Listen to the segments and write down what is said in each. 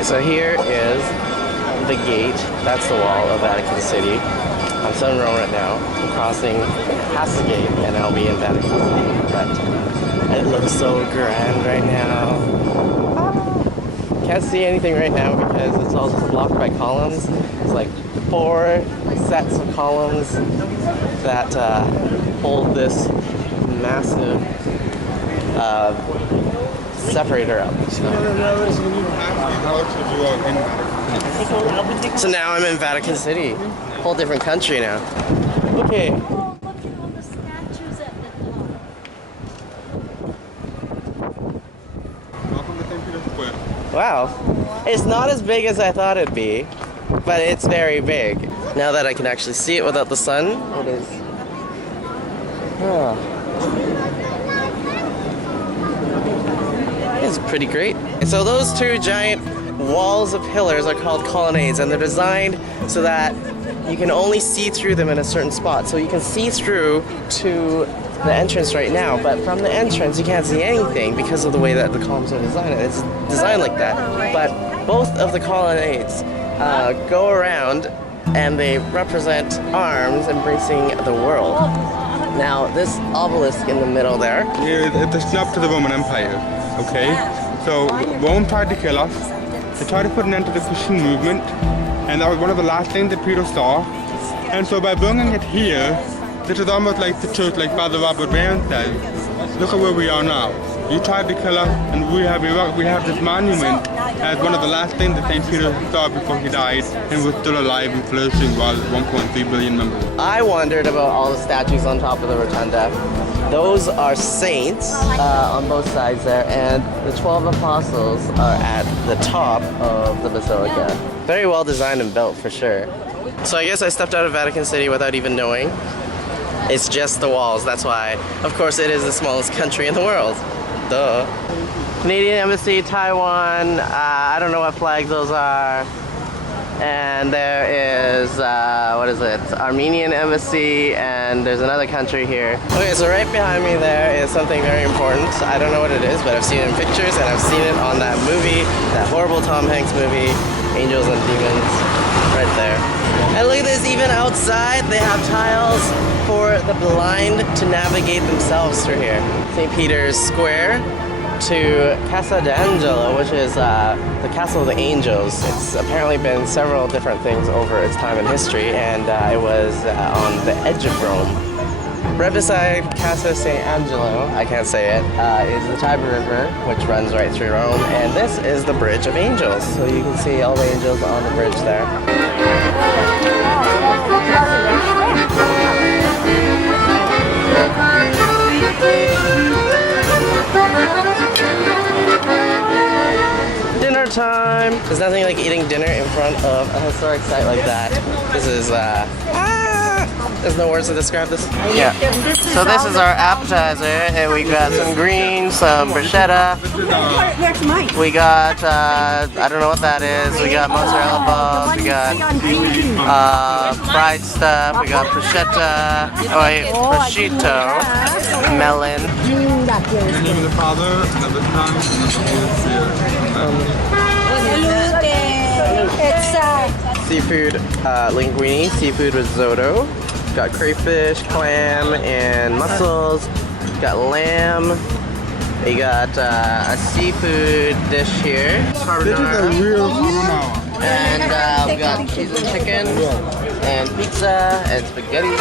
Okay, so here is the gate. That's the wall of Vatican City. I'm still in Rome right now. I'm crossing past the gate and I'll be in Vatican City. But it looks so grand right now. Can't see anything right now because it's all just blocked by columns. It's like 4 sets of columns that hold this massive separator up. So now I'm in Vatican City. Whole different country now. Okay. Oh, look at all the statues at the top. Wow. It's not as big as I thought it'd be, but it's very big. Now that I can actually see it without the sun, it is. Oh. It's pretty great. So those 2 giant walls of pillars are called colonnades, and they're designed so that you can only see through them in a certain spot. So you can see through to the entrance right now, but from the entrance you can't see anything because of the way that the columns are designed. It's designed like that. But both of the colonnades go around and they represent arms embracing the world. Now this obelisk in the middle there. It's a snub to the Roman Empire, okay? So Rome tried to kill us. They tried to put an end to the Christian movement, and that was one of the last things that Peter saw. And so by bringing it here, this is almost like the church, like Father Robert Barron said. Look at where we are now. You tried to kill us, and we have this monument as one of the last things that St. Peter saw before he died, and was still alive and flourishing while 1.3 billion members. I wondered about all the statues on top of the rotunda. Those are saints on both sides there, and the 12 apostles are at the top of the basilica. Very well designed and built for sure. So I guess I stepped out of Vatican City without even knowing. It's just the walls, that's why. Of course it is the smallest country in the world. Duh. Canadian Embassy, Taiwan, I don't know what flags those are. And there is, what is it? Armenian Embassy, and there's another country here. Okay, so right behind me there is something very important. I don't know what it is, but I've seen it in pictures, and I've seen it on that movie, that horrible Tom Hanks movie, Angels and Demons, right there. And look at this, even outside, they have tiles for the blind to navigate themselves through here. St. Peter's Square to Castel Sant'Angelo, which is the Castle of the Angels. It's apparently been several different things over its time in history, and it was on the edge of Rome. Right beside Castel Sant'Angelo, I can't say it, is the Tiber River, which runs right through Rome, and this is the Bridge of Angels. So you can see all the angels on the bridge there. Dinner time! There's nothing like eating dinner in front of a historic site like that. This is, there's no words to describe this. Yeah. So this is our appetizer, and we got some greens, some bruschetta. We got, I don't know what that is. We got mozzarella balls, we got fried stuff, we got prosciutto, prosciutto, melon. In the name of the Father, and of the Son, and of the Holy Spirit. Seafood linguine, seafood risotto. Got crayfish, clam, and mussels. Got lamb. We got a seafood dish here. This is a real carbonara. And we got cheese and chicken, and pizza, and spaghetti.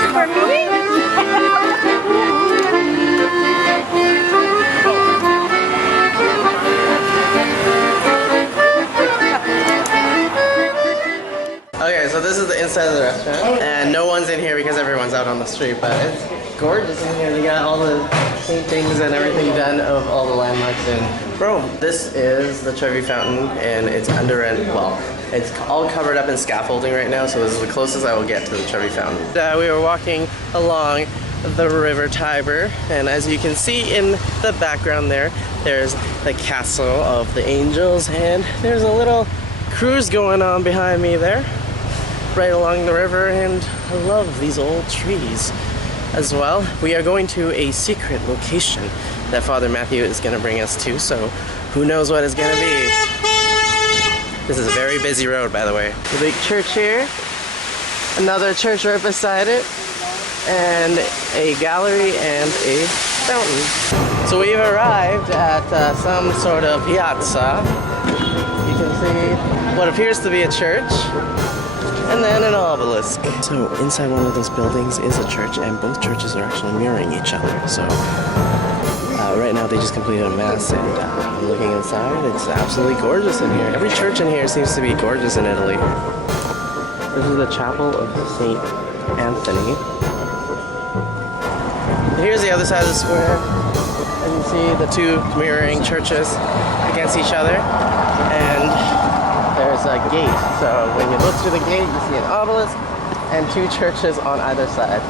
Okay, so this is the inside of the restaurant, and no one's in here because everyone's out on the street, but it's gorgeous in here. They got all the paintings and everything done of all the landmarks in Rome. This is the Trevi Fountain, and it's under it. Well, it's all covered up in scaffolding right now, so this is the closest I will get to the Trevi Fountain. We were walking along the River Tiber, and as you can see in the background there's the Castle of the Angels, and there's a little cruise going on behind me there, right along the river, and I love these old trees as well. We are going to a secret location that Father Matthew is going to bring us to, so who knows what it's going to be. This is a very busy road, by the way. The big church here, another church right beside it, and a gallery and a fountain. So we've arrived at some sort of piazza. You can see what appears to be a church, and then an obelisk. So inside one of those buildings is a church, and both churches are actually mirroring each other. So right now they just completed a mass, and I'm looking inside. It's absolutely gorgeous in here. Every church in here seems to be gorgeous in Italy. This is the chapel of St. Anthony. Here's the other side of the square. As you see, the two mirroring churches against each other. And there's a gate. So when you look through the gate, you see an obelisk and two churches on either side.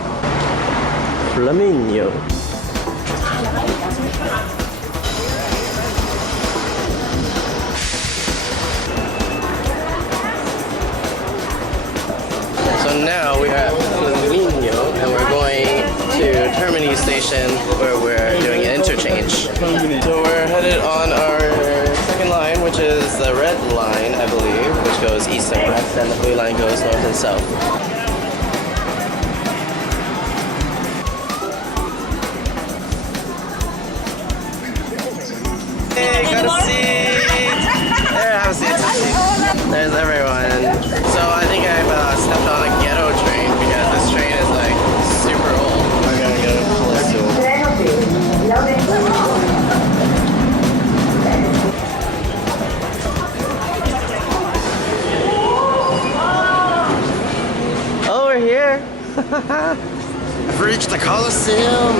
Flamingo. So now we are at Flamingo, and we're going to Termini Station where we're doing an interchange. So we're headed on our second line, which is the red line, I believe, which goes east and west, and the blue line goes north and south. Hey, got a seat! There, have a seat. There's everyone. So I think I've stepped on a ghetto train because this train is like super old. I gotta go close to it. Oh, we're here! I've reached the Coliseum!